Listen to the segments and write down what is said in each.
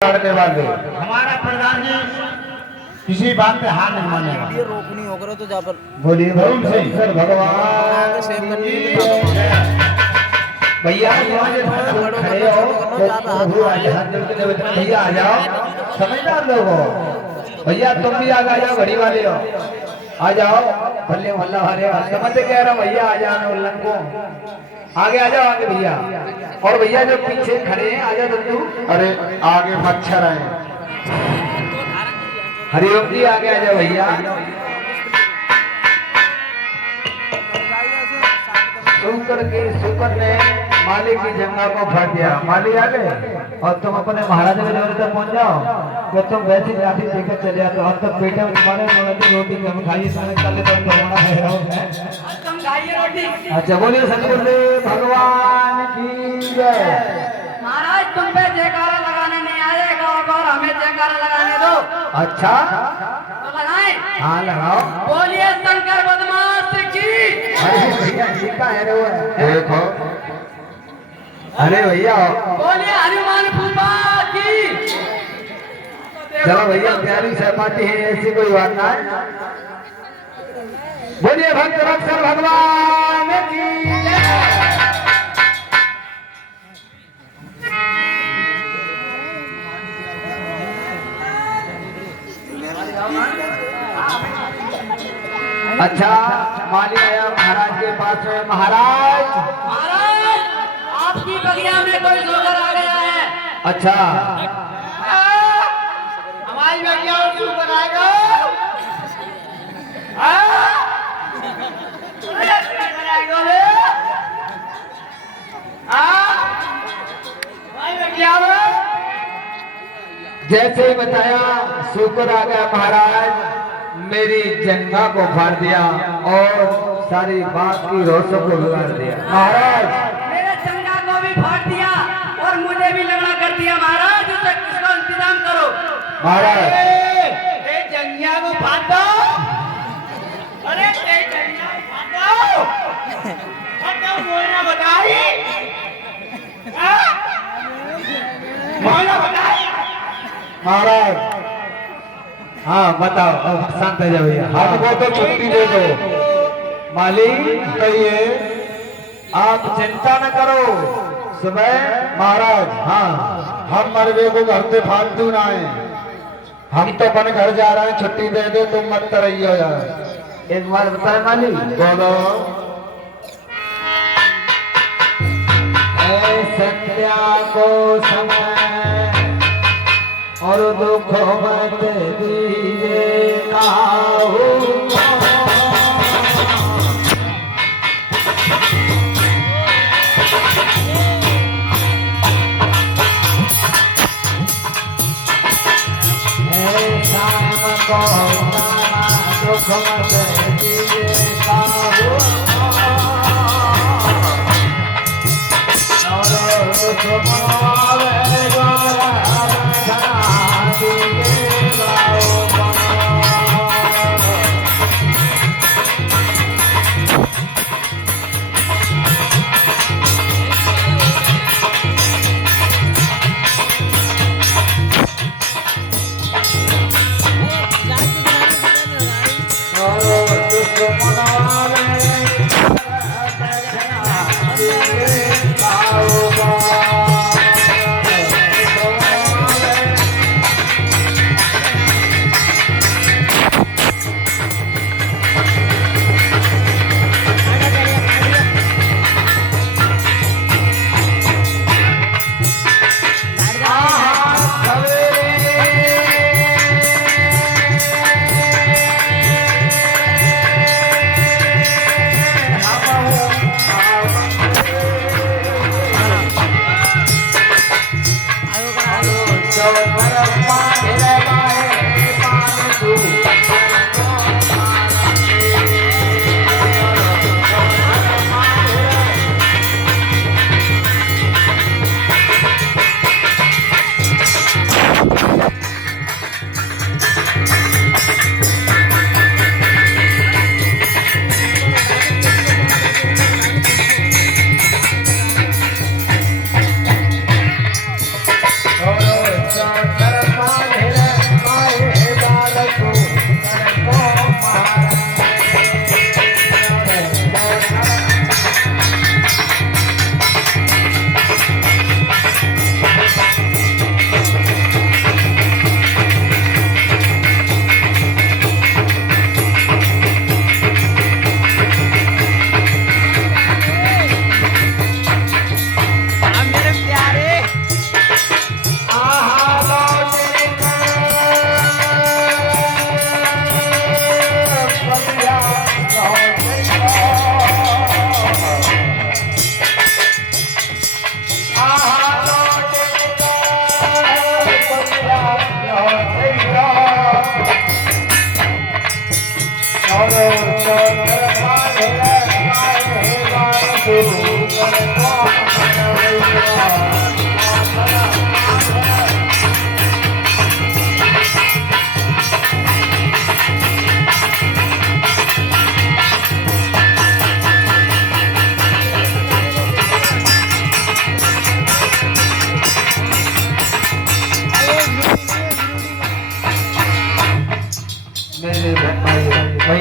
लड़ने वाले हमारा प्रधान जी किसी बात पे हार नहीं मानेगा। ये रोकनी होकर तो जा पर बोलिए वरुण सिंह। सर भगवान सेव की करनी है जय। भैया खड़े हो प्रभु आज हाथ जोड़ के निवेदन भैया आ जाओ समझदार लोग हो। भैया तुम भी आगे आ जाओ घड़ी वाले हो आ जाओ भले मोहल्ला वाले समझ कह रहा हूँ भैया आ जाओ उल्लन को आगे आ जाओ आगे भैया और भैया जो पीछे खड़े हैं आ जाओ दद्दू अरे आगे मच्छर आए हरिओम जी आगे आ जाओ भैया शुक्र ने मालिक की जंगा को फाड़ दिया मालिक आ गए और तुम अपने महाराजा के दरबार तक पहुंच जाओ तो तुम वैसे लाठी लेकर चले जाते हो अब तक पेटे में तुम्हारे रोटी कम खाइए कल तो तुम्हारा है अच्छा बोलिए सतगुरुदेव भगवान की जय। महाराज तुम पे जयकारा लगाने नहीं आएगा और हमें जयकारा लगाने दो। अच्छा तो लगाएं। हाँ लगाओ बोलिए शंकर बदमाश की। अरे भैया जीता है रे वो देखो अरे भैया बोलिए हनुमान फूफा की। चलो भैया प्यारी सहपाठी है ऐसी कोई बात ना है बोलिए भक्त अक्षर भगवान की जय। अच्छा माली आया महाराज के पास में महाराज महाराज आपकी बगिया में कोई जोकर आ गया है। अच्छा हमारी बगिया में जोकर आएगा। जैसे बताया शुक्र आ गया महाराज मेरी जंगा को फाड़ दिया और सारी बात की रोशों को बिगाड़ दिया महाराज मेरे जंगा को भी फाड़ दिया और मुझे भी लड़ना कर दिया। महाराज उसका इंतजाम करो। महाराज जंगिया को फाड़ दो। अरे जंगिया को फाड़ दो। बोलना बताई बोलना बताई महाराज हाँ बताओ अब शांत हो जाओ भैया हमको तो छुट्टी दे दो मालिक कहिए आप चिंता न करो सुबह महाराज हाँ हम मरवे को घर से फालतू ना आए हम तो अपन घर जा रहे हैं छुट्टी दे दो तुम मत रहिए यार एक बार बताए मालिक बोलो सत्या को समय और दुख मत दीजिए काहू शाम को दुख मत दीजिए काहू और दुख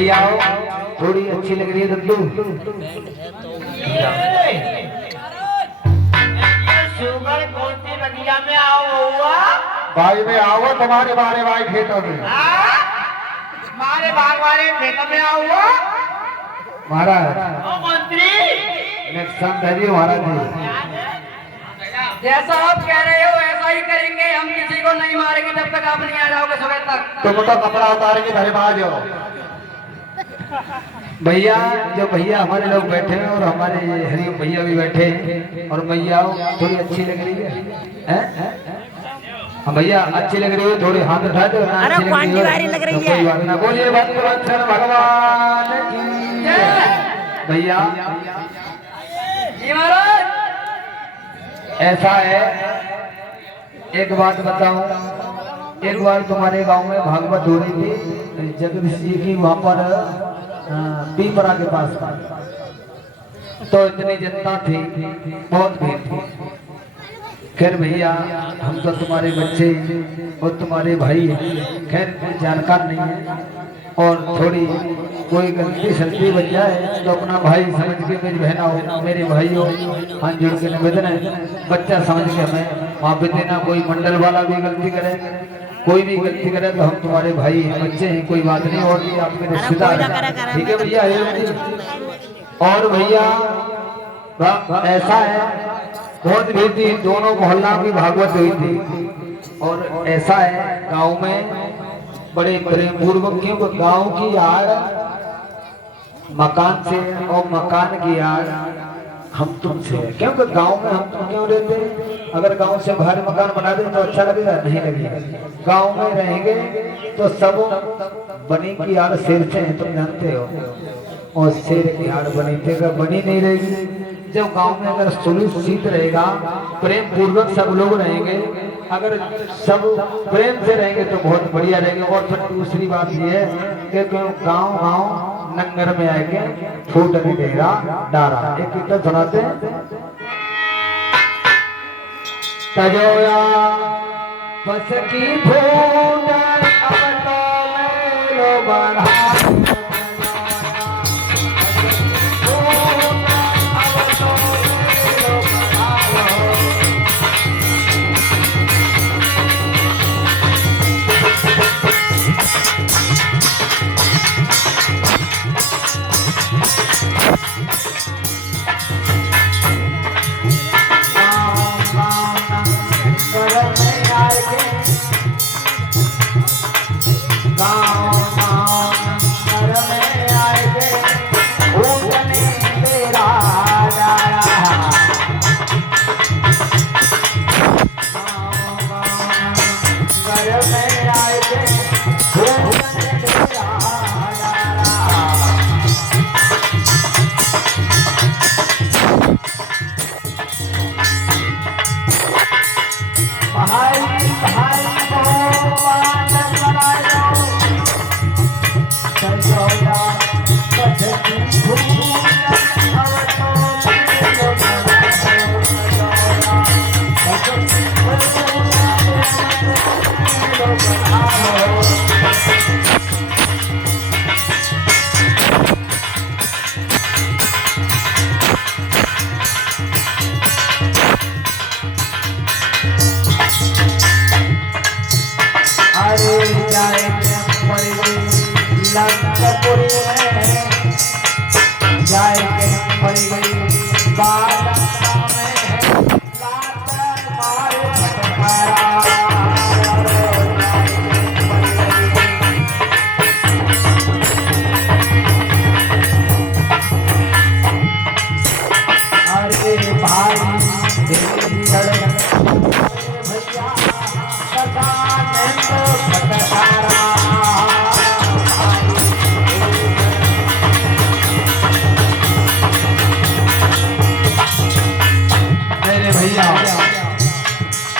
भैया आओ, थोड़ी अच्छी लग रही है दद्दू। शुगर कौन सी बगिया में आओ हुआ? भाई में आओ तुम्हारे बारे भाई खेतों में। हमारे बाग वाले खेतों में आओ हुआ? महाराज ओ मंत्री, नेक्स्ट समझिए महाराज जी। जैसा आप कह रहे हो ऐसा ही करेंगे। हम किसी को नहीं मारेंगे जब तक आप नहीं आ जाओगे सुबह तक। तुम तो कपड़ा उतारेंगे धरेबाज हो। भैया जो भैया हमारे लोग बैठे हैं और हमारे हरिओम भैया भी बैठे हैं और मैया थोड़ी अच्छी लग रही है। हाँ भैया अच्छी लग रही है, थोड़ी हाथ उठा दो। अरे क्वांटी वाली लग रही है। कोई बात ना, बोलिए भक्तवत्सल भगवान की जय। भैया जी महाराज। ऐसा है, एक बात बताऊं, एक बार तुम्हारे गांव में भागवत हो रही थी जगदीश जी की, वहां पर पीपरा के पास, तो इतनी जनता थी, बहुत भीड़ थी। खैर भैया हम तो तुम्हारे बच्चे और तुम्हारे भाई, खैर कोई जानकार नहीं है और थोड़ी कोई गलती सलती बन जाए तो अपना भाई समझ के, मेरी बहना हो, मेरे भाई हो, हाथ जोड़ के निवेदन है, बच्चा समझ के हमें वहाँ पे देना। कोई मंडल वाला भी गलती करे, कोई भी गलती करे तो हम तुम्हारे भाई बच्चे हैं, कोई बात नहीं। और भी आपके रिश्तेदार हैं, ठीक है भैया। और भैया ऐसा है, बहुत भीड़ थी, दोनों मोहल्ला की भागवत हुई थी। और ऐसा है गांव में बड़े प्रेम पूर्वक, क्योंकि गांव की आड़ मकान से और मकान की आड़ हम तुमसे, क्योंकि गांव में हम तुम क्यों रहते हैं। अगर गांव से बाहर मकान बना दे तो अच्छा लगेगा, नहीं लगेगा। गांव में रहेंगे तो सब बनी की आड़ शेर से हैं, तुम जानते हो, और शेर की आड़ बनी थे, अगर बनी नहीं रहेगी। जब गांव में अगर सुलूक सीत रहेगा, प्रेम पूर्वक सब लोग रहेंगे, अगर सब प्रेम से रहेंगे तो बहुत बढ़िया रहेंगे। और फिर दूसरी बात ये है कि गांव गांव नंगर में आके फूट नहीं देगा डारा। एक कीर्तन सुनाते हैं, तजोया बस की फूट अब तो मैं लो बढ़ा,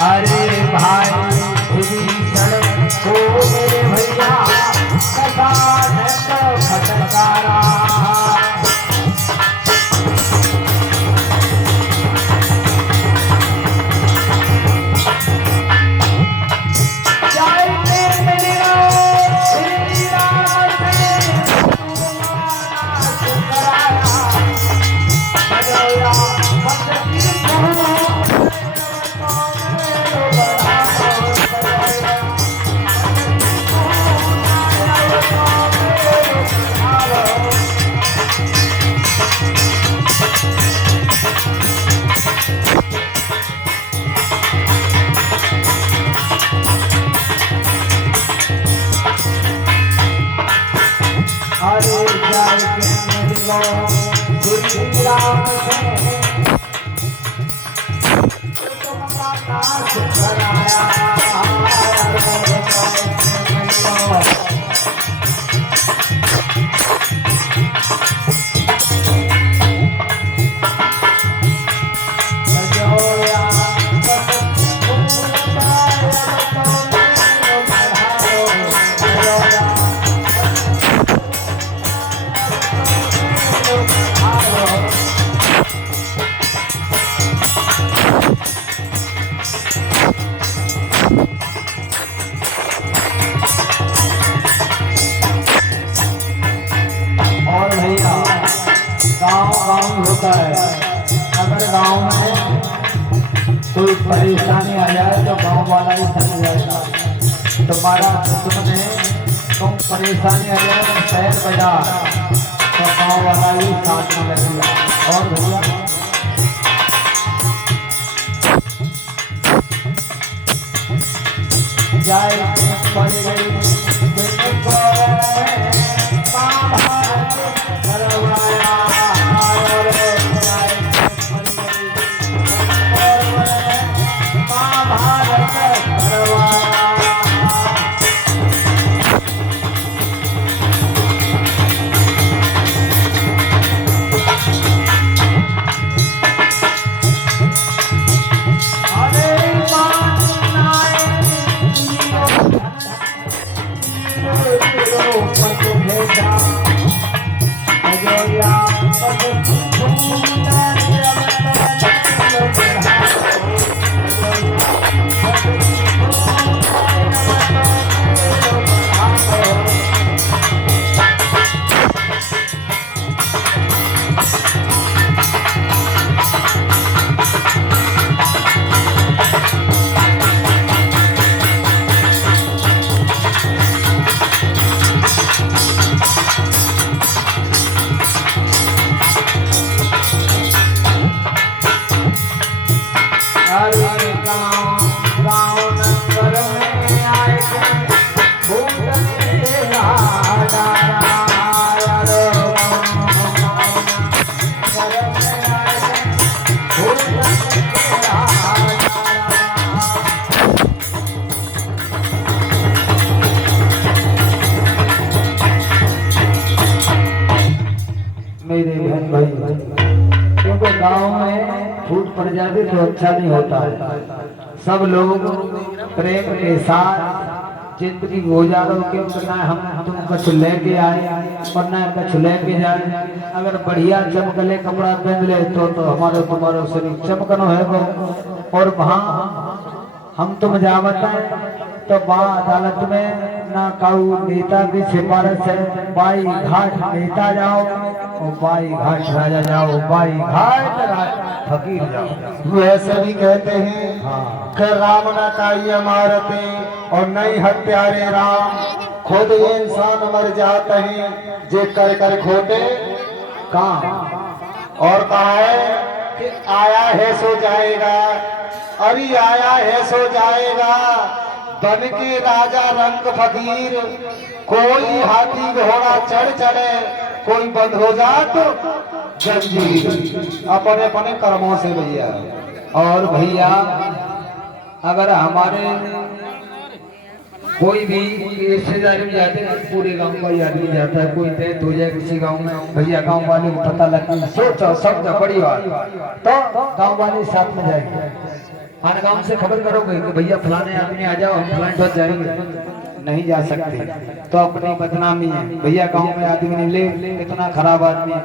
अरे भाई हो मेरे भैया सदा है तो फटकारा। जय मेरे श्री राम कोई परेशानी आ जाए तो गांव वाला ही समझ जाएगा। तुम्हारा दुश्मन है, तुम परेशानी आ जाए तो शहर बाजार तो गांव वाला ही साथ में लगेगा। और भैया जाए पड़ गई मेरे बहन भाई, क्योंकि गांव में फूट पड़ जाती तो अच्छा नहीं होता है। सब लोग प्रेम के साथ जिंदगी गुजारो, क्योंकि ना हम तुम कछ लेके आए और ना कछ लेके जाए। अगर बढ़िया चमकले कपड़ा पहन ले तो हमारे तुम्हारे शरीर चमकनो है वो। और वहाँ हम तुम जावत है तो वहाँ अदालत में ना काऊ नेता की सिफारिश है, बाई घाट नेता जाओ और बाई घाट राजा जाओ, बाई घाट फकीर जाओ। वैसे भी कहते हैं कि राम न काई इमारते और नहीं हत्यारे राम, खुद ये इंसान मर जाते हैं जे कर कर खोटे काम। और कहा है कि आया है सो जाएगा, अभी आया है सो जाएगा। बन के राजा रंग फकीर, कोई हाथी घोड़ा चढ़ चढ़े, कोई बंद हो जाए तो जंजीर। अपने अपने कर्मों से भैया। और भैया अगर हमारे कोई भी रिश्तेदारी में जाते हैं, पूरे गांव का ही आदमी जाता है, कोई डेथ हो जाए किसी गांव में, भैया गांव वाले को पता लगता है, सोचो शब्द बड़ी बात, तो गांव वाले साथ में जाएंगे। हर गांव से खबर करोगे कि भैया फलाने आदमी आ जाओ, हम फलाने पर जाएंगे, नहीं जा सकते तो अपनी बदनामी है। भैया गांव में आदमी नहीं ले, इतना खराब आदमी है।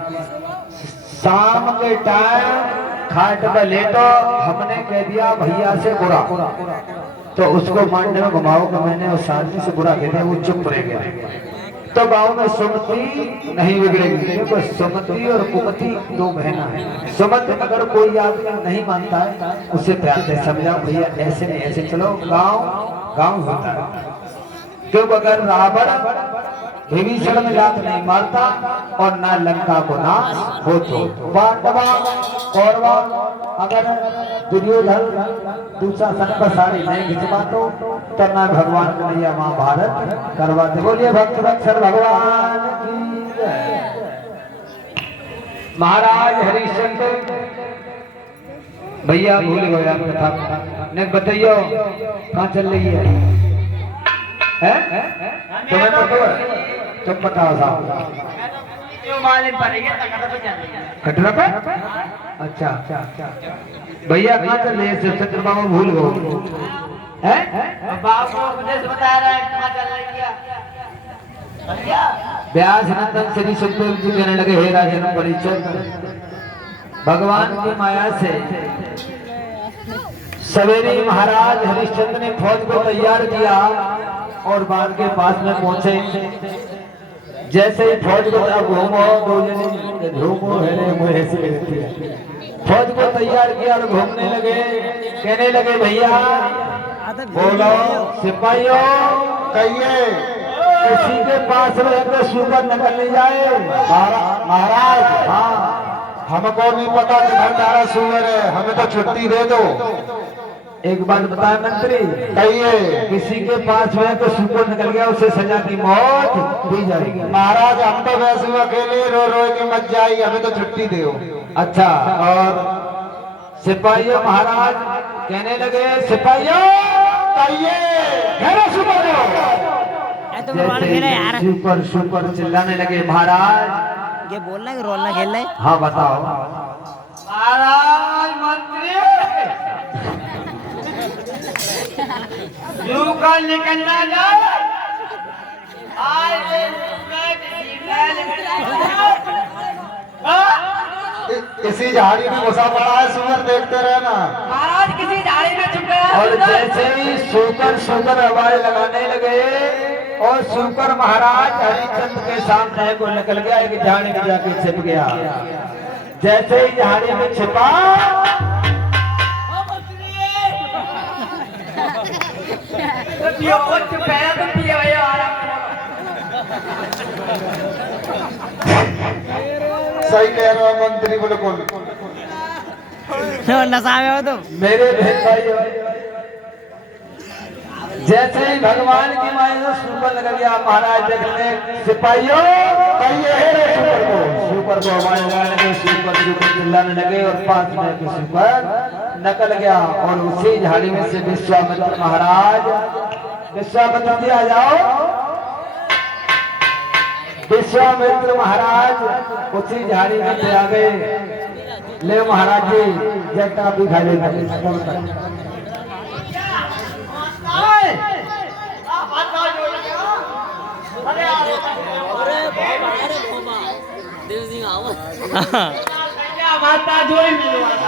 शाम के टाइम खाट पे लेटो, हमने कह दिया भैया से बुरा तो उसको मांडे में घुमाओ कि मैंने उस आदमी से बुरा कह दिया, वो चुप रह गया तो गांव में सुमति नहीं बिगड़ेगी। क्योंकि सुमति और कुमति दो बहना है। सुमति अगर कोई आदमी नहीं मानता है उससे प्यार से समझाओ भैया ऐसे नहीं ऐसे चलो, गांव गांव होता है। क्योंकि अगर रावण विभीषण में लात नहीं मारता और ना लंका को नाश हो तो पांडवा कौरवा अगर दुर्योधन दूसरा सन पर साड़ी नहीं खिंचवा तो ना भगवान कन्हैया महाभारत करवाते। बोलिए भक्त वत्सल भगवान की जय। महाराज हरिश्चंद्र भैया भूल गए आप कथा ने बताइयो कहाँ चल रही है? तुम्हें पता है? तुम बताओ साहब। कटरा पे? अच्छा भैया कहाँ चल रहे हैं? सत्र बाबू भूल गए हैं? बाबू उपदेश बता रहा है कहाँ चल रही है। व्यास नंदन श्री सुखदेव जी कहने लगे, हे राजन परिचय, भगवान की माया से सवेरे महाराज हरिश्चंद्र ने फौज को तैयार किया और बाढ़ के पास में पहुंचे। जैसे ही फौज को घूमो दो जने घूमो है फौज को तैयार किया और घूमने लगे। कहने लगे भैया बोलो सिपाहियों कहिए किसी के पास रह के सुपर निकल नहीं जाए। महाराज हाँ हमको नहीं पता कि भंडारा सुअर है, हमें तो छुट्टी दे दो। एक बात बताए मंत्री, कहिए किसी के पास में तो सुपर निकल गया उसे सजा की मौत दी जाएगी। महाराज हम तो वैसे अकेले रो रो के मत जाइए, हमें तो छुट्टी दो। अच्छा और सिपाहियों महाराज कहने लगे सिपाहियों कहिए घेरो सुपर को। ए तुम रोल खेले यार। सुपर सुपर चिल्लाने लगे महाराज। ये बोलना कि रोल ना खेल रहे। हाँ बताओ महाराज मंत्री यू का निकलना जाए इसी झाड़ी में घुसा पड़ा है सुअर, देखते रहना। महाराज किसी झाड़ी में छुप गया। और जैसे ही सुकर सुकर आवाज लगाने लगे और सुकर महाराज हरिचंद के सामने को निकल गया, एक झाड़ी में जाके छिप गया। जैसे ही झाड़ी में छिपा सही कह रहे हो मंत्री बिल्कुल। नशा में हो तुम। मेरे बहन भाई जैसे ही भगवान की माया सुपर लग गया महाराज देखने सिपाहियों कहिए सुपर को आवाज लगाने लगे। सुपर सुपर चिल्लाने लगे और पास में के सुपर निकल गया और उसी झाड़ी में से विश्वामित्र महाराज, विश्वामित्र जी आ जाओ। विश्वामित्र महाराज उसी झाड़ी में से आ गए। ले महाराज जी जटा भी खा लेना।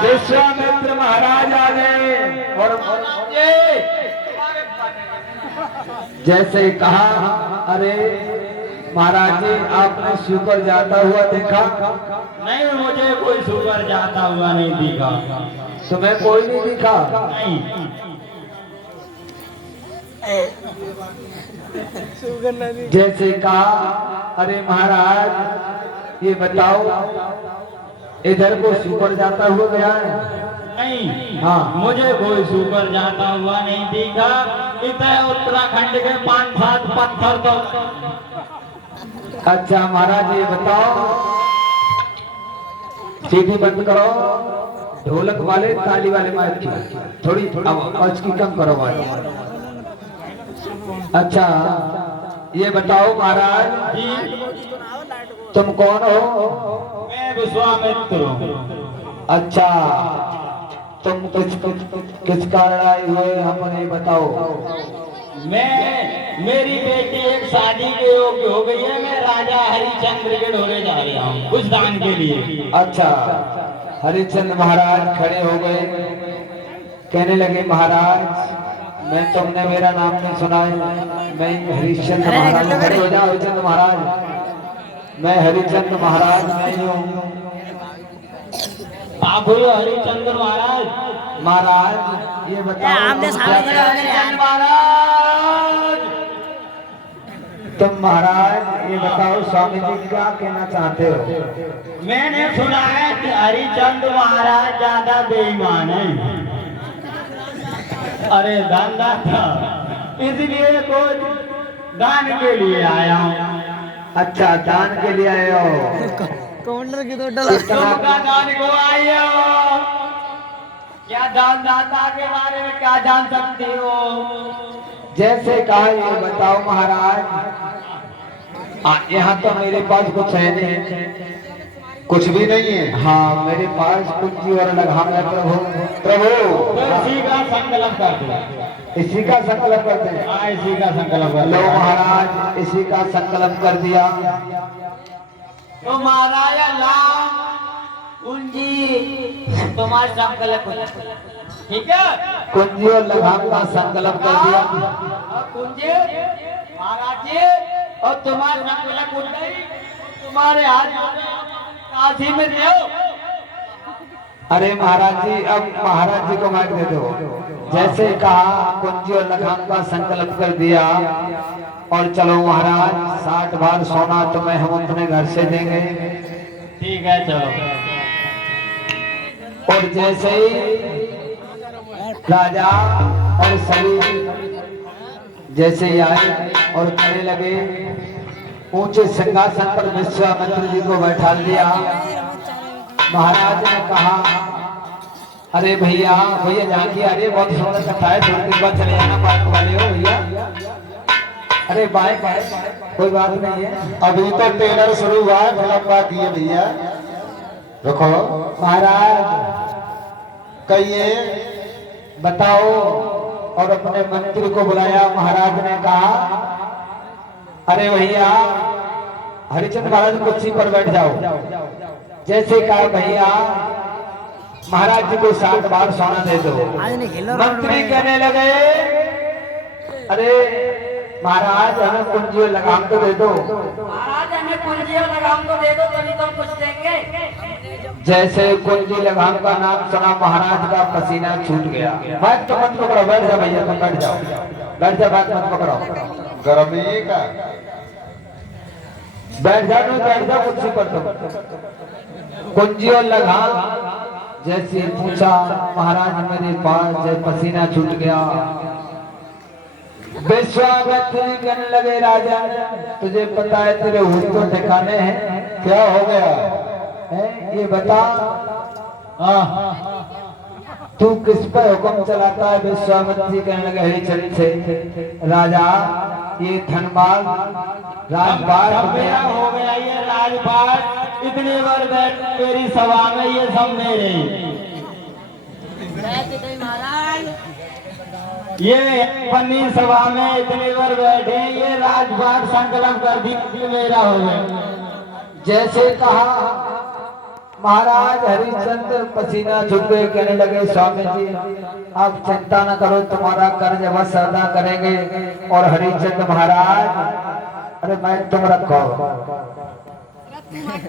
विश्वामित्र महाराज आ गए और जैसे कहा अरे महाराज जी आपने सुपर जाता हुआ देखा? नहीं, मुझे कोई सुपर जाता हुआ नहीं दिखा। तुम्हें कोई नहीं दिखा? नहीं। जैसे कहा अरे महाराज ये बताओ इधर को सुपर जाता हुआ गया है? नहीं, हाँ। मुझे कोई सुपर जाता हुआ नहीं दिखा। इधर उत्तराखंड के 5-7 पत्थर तो। अच्छा महाराज ये बताओ, सीधी बंद करो, ढोलक वाले ताली वाले माइक की थोड़ी आवाज की कम करो भाई। अच्छा ये बताओ महाराज जी, तुम कौन हो? मैं विश्वामित्र हूँ। अच्छा तुम किस कारण आए हुए अपने बताओ। मेरी बेटी एक शादी के योग्य हो गई है। मैं राजा हरिचंद्र के ढोरे जा रहा हूँ कुछ दान के लिए। अच्छा हरिचंद्र महाराज खड़े हो गए, कहने लगे महाराज मैं तुमने मेरा नाम नहीं सुना है, मैं हरिश्चंद्र महाराज। खड़े हो जाओ हरिचंद्र महाराज, मैं हरिचंद्र महाराज नहीं हूँ। आप बोलो हरिचंद्र महाराज। महाराज ये बताओ आमने सामने खड़े हो गए यार। तुम महाराज ये बताओ स्वामी जी क्या कहना चाहते हो? मैंने सुना है कि हरिचंद्र महाराज ज्यादा बेईमान है। अरे धंधा था इसलिए कुछ दान के लिए आया हूँ। अच्छा दान के लिए आए हो? काउंटर की तो डला। तुमका दान को आए हो? क्या दानदाता के बारे में क्या जान सकती हो? जैसे कहा ये बताओ महाराज। यहाँ तो मेरे पास कुछ है नहीं। कुछ भी नहीं है। हाँ मेरे पास कुछ और लगा है प्रभु। प्रभु इसी का संकल्प कर दो। इसी का संकल्प करते हैं। हाँ, इसी का संकल्प कर लो दो। महाराज इसी का संकल्प कर दिया। तो महाराज राम कुंजी तुम्हारा संकल्प ठीक है। कुंजी और लगाम का संकल्प कर दिया। कुंजी महाराज जी और तुम्हारा संकल्प कुंजी तुम्हारे हाथ काशी में दो। अरे महाराज जी, अब महाराज जी को माइक दे दो। जैसे कहा कुंजी और लगाम का संकल्प कर दिया और चलो महाराज 60 भार सोना तुम्हें हम अपने घर से देंगे। ठीक है चलो। और जैसे ही राजा और सभी जैसे ही आए और कहने लगे, ऊंचे सिंहासन पर विश्वामित्र जी को बैठा दिया। महाराज ने कहा, अरे भैया भैया झांकी आ रही है, बहुत सुंदर कथा है, थोड़ी देर बाद चले जाना, बाइक वाले हो भैया। अरे बाइक कोई बात नहीं है, अभी तो ट्रेलर शुरू हुआ है, फिल्म बाकी है भैया। रुको महाराज कहिए, बताओ। और अपने मंत्री को बुलाया। महाराज ने कहा, अरे भैया हरिचंद्र महाराज कुर्सी पर बैठ जाओ। जैसे कहा भैया महाराज जी को 60 बार सोना दे दो। आज नहीं खेलो मंत्री कहने लगे, अरे महाराज हमें कुंजी और लगाम तो दे दो। महाराज हमें कुंजी और लगाम तो दे दो, तभी तो हम कुछ देंगे। जैसे कुंजी लगाम का नाम सुना, महाराज का पसीना छूट गया। बात तो मत पकड़ो, बैठ जा भैया, तुम बैठ जाओ, बैठ जा, बात मत पकड़ो, गर्मी का बैठ जा, नहीं बैठ जा कुर्सी पर तुम। कुंजी और लगाम जैसे पूछा, महाराज मेरे पास जब पसीना छूट गया। विश्वामित्र जी कहने लगे, राजा तुझे पता है तेरे हुई तो ठिकाने हैं, क्या हो गया है ये बता। तू किस पर हुक्म चलाता है? विश्वामित्र जी कहने लगे, हरिचंद्र से। राजा ये धनबाद राजबाग सब मेरा हो गया, ये राजपाट इतने बार बैठ मेरी सभा में, ये सब मेरे। ये पन्नी सभा में इतने बार बैठे, ये राजपाट संकल्प कर दी कि मेरा हो गया। जैसे कहा महाराज हरिचंद्र पसीना छूट गए, कहने लगे, स्वामी जी आप चिंता न करो, तुम्हारा कर्ज अवश्य अदा करेंगे। और हरिचंद्र महाराज, अरे मैं तुम रखो।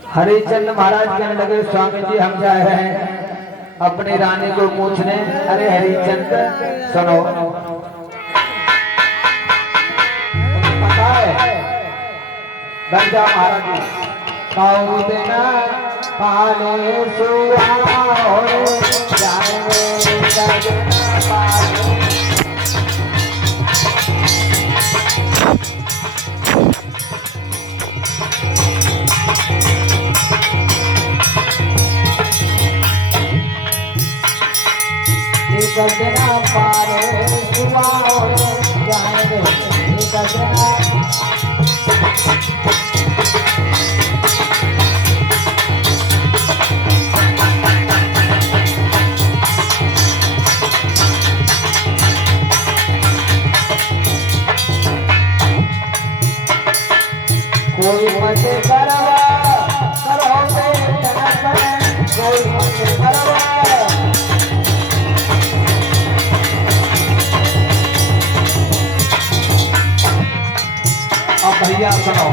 हरिचंद्र महाराज कहने लगे, स्वामी जी हम जा रहे हैं अपनी रानी को पूछने। अरे हरिचंद्र सुनो, पता है बैठ जाओ महाराज जी। काऊ देना पाले सुहाओ जाएंगे सजना पाले। सजना पाले सुहाओ जाएंगे सजना। कोई मत करवा करो कोई मत करवा। अब भैया सुनो,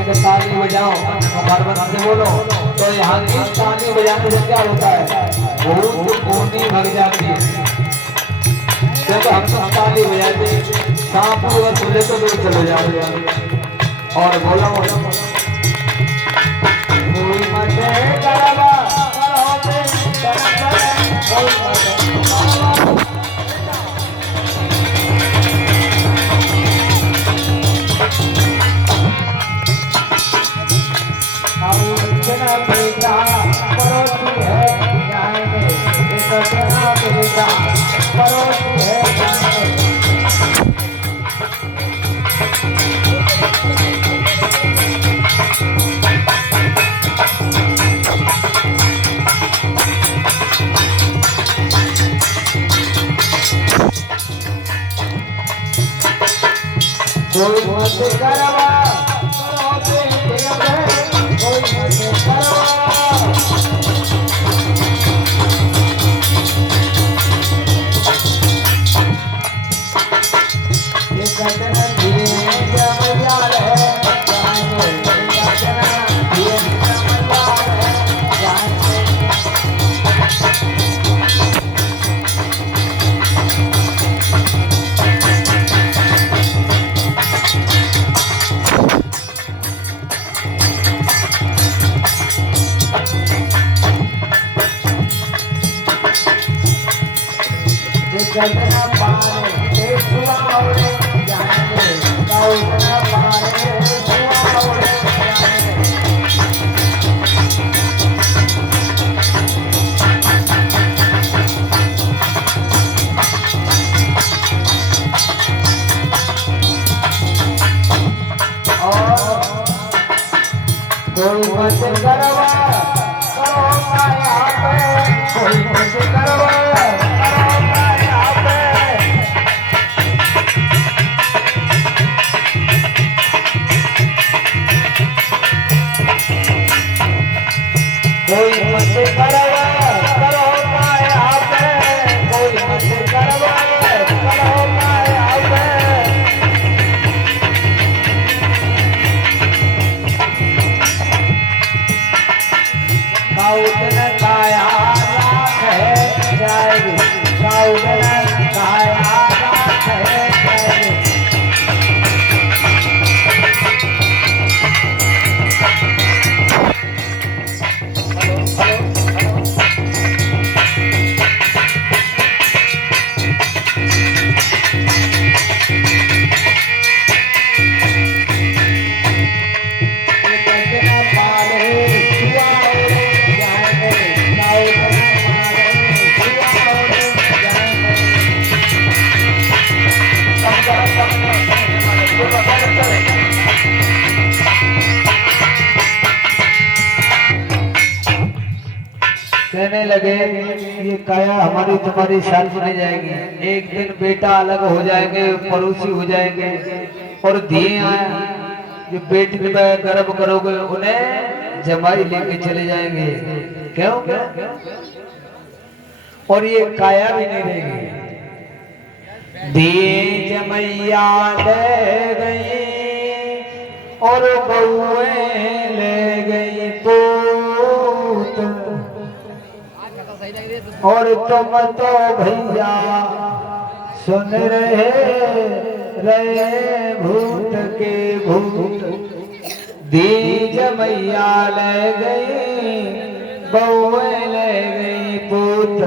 एक ताली बजाओ, भरभर से बोलो तो यहाँ की ताली बजाने से क्या होता है? बहुत खूनी भग जाती है। जब हम सब ताली बजाते सांप अगर खुले तो दूर चले जाओ। और बोलो कोई मत करवा कोई मत करवा कोई मत करवा। ये सजना धीरे जम जा रहे ये सजना धीरे जम जा रहे। सजना पारे के सुआवड़े जाने सजना पारे के सुआवड़े कोई मत करवा करो माया पे कोई मत करवा करो माया पे कोई मत करवा करो माया पे कोई मत करवा करो माया पे काउदन काया राख है जाएगी काउदन काया राख है जाएगी कहने लगे ये काया हमारी तुम्हारी साथ बन जाएगी, एक दिन बेटा अलग हो जाएंगे, पड़ोसी हो जाएंगे और दिए आए जो बेटी में गर्भ करोगे उन्हें जमाई लेके चले जाएंगे। क्यों? और ये काया भी नहीं रहेगी। दिए जमैया ले गई और बउए ले गई पूत और तुम तो भैया सुन रहे भूत के भूत। दी जमैया ले गई बउए ले गई पूत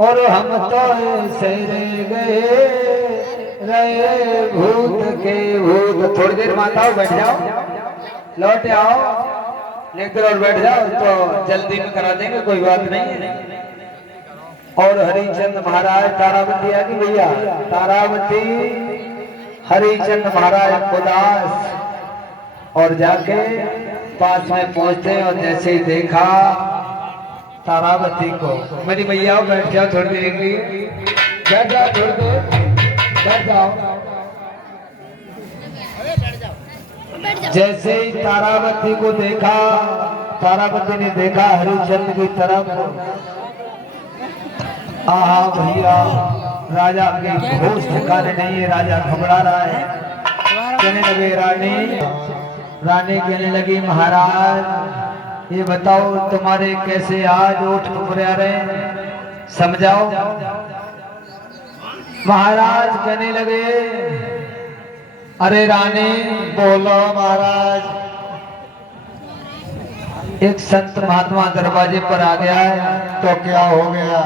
और हम तो ऐसे रहे भूत के भूत। थोड़ी देर माताओं बैठ जाओ, लौट आओ, लेकर और बैठ जाओ तो जल्दी में करा देंगे, कोई बात नहीं है। और हरिचंद महाराज तारावती आ गई भैया, तारावती हरिचंद महाराज उदास और जाके पास में पहुंचते और जैसे ही देखा तारावती को, मेरी भैया बैठ जाओ थोड़ी देर के लिए, बैठ जाओ थोड़ी देर, बैठ जाओ। जैसे ही तारावती को देखा, तारावती ने देखा हरिचंद की तरफ, आहा भैया राजा के होश ठिकाने नहीं है, राजा घबरा रहा है। कहने लगे रानी कहने लगी महाराज ये बताओ तुम्हारे कैसे आज उठ फुफरा रहे, समझाओ। महाराज कहने लगे अरे रानी बोलो महाराज। एक संत महात्मा दरवाजे पर आ गया है। तो क्या हो गया?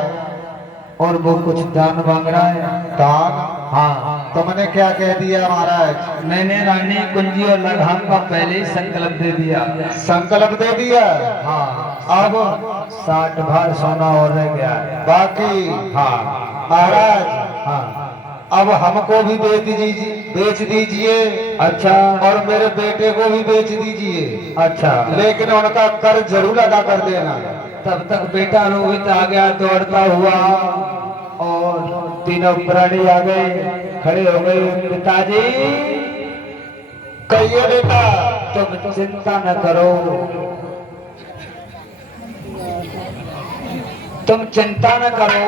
और वो कुछ दान मांग रहा है। दान? हाँ। तो मैंने क्या कह दिया महाराज? मैंने रानी कुंजी और लगाम का पहले ही संकल्प दे दिया। संकल्प दे दिया? हाँ। अब 60 भार सोना और रह गया है बाकी। हाँ महाराज। हाँ अब हमको भी बेच दीजिए। अच्छा। और मेरे बेटे को भी बेच दीजिए। अच्छा। लेकिन उनका कर जरूर अदा कर देना। तब तक बेटा रोहित आ गया दौड़ता हुआ और तीनों प्राणी आ गए, खड़े हो गए। पिताजी कहिए बेटा, तुम चिंता न करो, तुम चिंता न करो,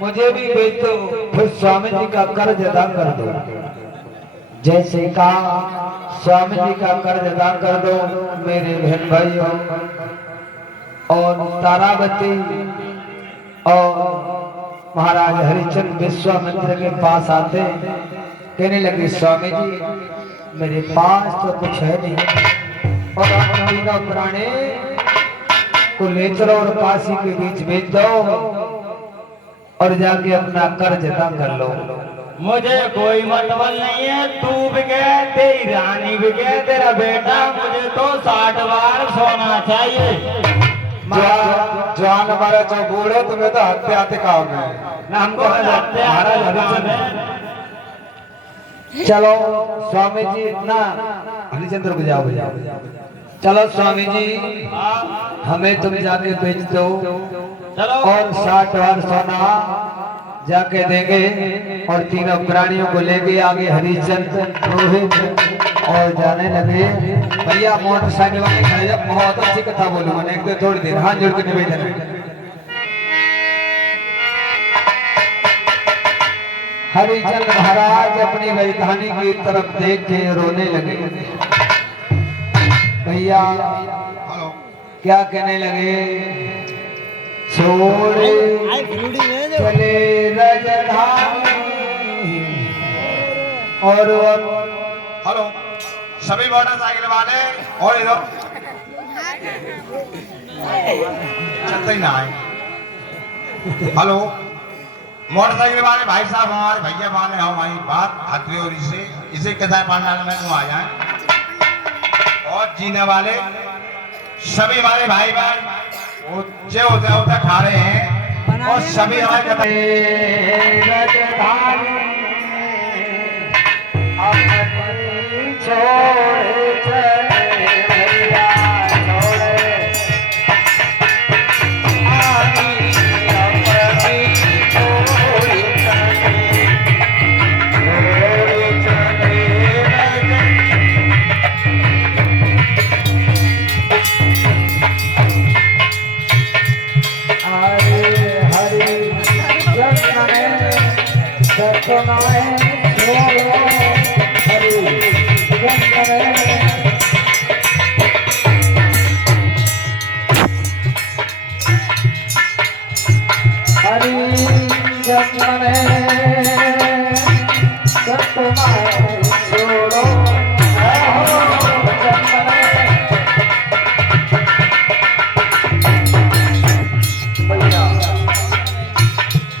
मुझे भी बेच दो, फिर स्वामी जी का कर्ज अदा कर दो। जैसे कहा स्वामी जी का कर्ज अदा कर दो। मेरे बहन भाइयों और तारावती और महाराज हरिचंद विश्वामित्र के पास आते, कहने लगे स्वामी जी मेरे पास तो कुछ है नहीं और आप तीनों प्राणी को ले चलो और काशी के बीच भेज दो। और जाके अपना कर्ज अदा कर लो। मुझे कोई मतलब नहीं है, तू बिके, तेरी रानी बिके, तेरा बेटा, मुझे तो 60 बार सोना चाहिए। जवान हमारा जो बूढ़े तुम्हें तो हत्या आते काम है ना हमको महाराज हरिचंद्र। चलो स्वामी जी ना हरिचंद्र को जाओ जाओ। चलो स्वामी जी हमें तुम जाके बेच दो चलो और 60 बार सोना जाके देंगे और तीनों प्राणियों को लेके आगे हरिचंद्र रोहित और जाने लगे। भैया मोटरसाइकिल वाले खड़े जब बहुत अच्छी कथा बोलूं मैंने एक दो थोड़ी देर हाथ जोड़ के निवेदन है। हरिचंद्र महाराज अपनी राजधानी की तरफ देख के रोने लगे। भैया क्या कहने लगे, छोड़े चले राजधानी और हेलो सभी मोटरसाइकिल वाले और इधर चलते ही ना आए। हेलो मोटरसाइकिल वाले भाई साहब हमारे भैया वाले हमारी बात हथवे और इसे कैसा पंडाल में तुम आ जाए। और जीने वाले सभी हमारे भाई बहन ऊंचे होते खा रहे हैं और सभी हमारे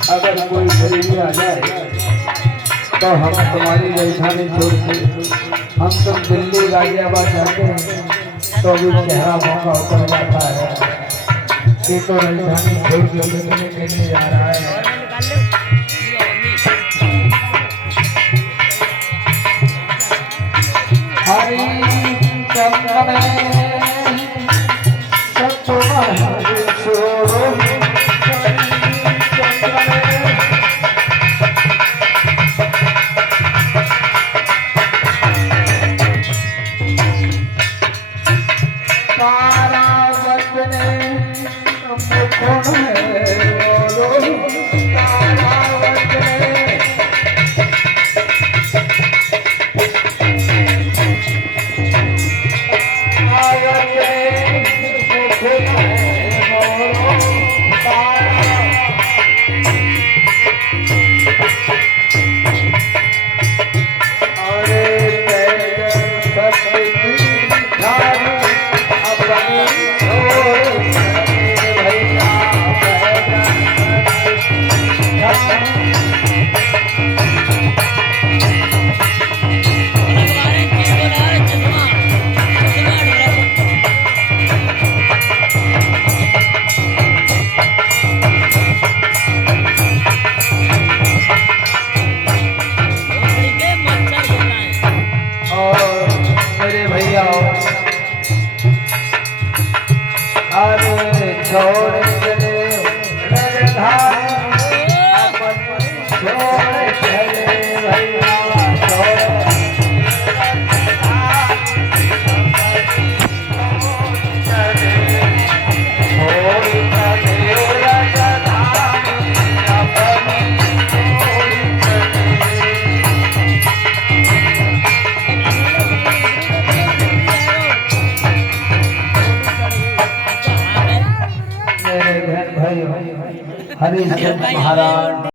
अगर कोई गरीबी आ जाए तो हम तुम्हारी राजधानी छोड़ के हम तुम दिल्ली गाजियाबाद जाते हैं तो भी चेहरा मौका उतर जाता है कि तो राजधानी छोड़ के मिलने के लिए जा रहा है। हरिचंद्र महाराज